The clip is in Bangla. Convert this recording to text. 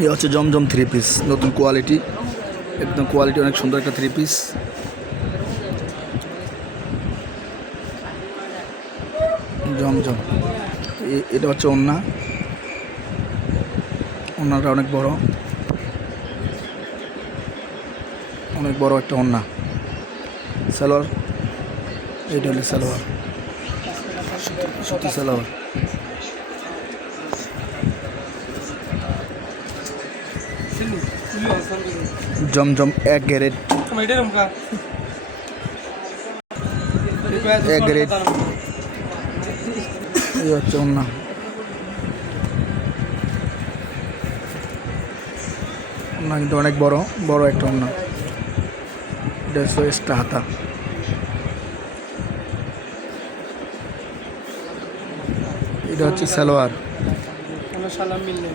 এই হচ্ছে জমজম থ্রি পিস নতুন কোয়ালিটি একদম কোয়ালিটি অনেক সুন্দর একটা থ্রি পিস জমজম এটা হচ্ছে ওন্না। ওন্নাটা অনেক বড়। অনেক বড় একটা ওন্না। সালোয়ার এইটা হলো সালোয়ার। সুতি- সুতি সালোয়ার। জমজম এক গ্যারেট। এক গ্রেড এই হচ্ছে ওন্না ওন্না কিন্তু অনেক বড় বড় একটা এটা হচ্ছে এক্সট্রা হাতা। এটা হচ্ছে সালোয়ার। সালাম মিললে